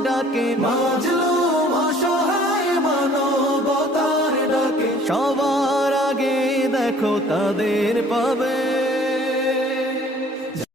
ডাকে। মাজলু অসহায় মানবতার ডাকে। সবার আগে দেখো তাদের পাবে।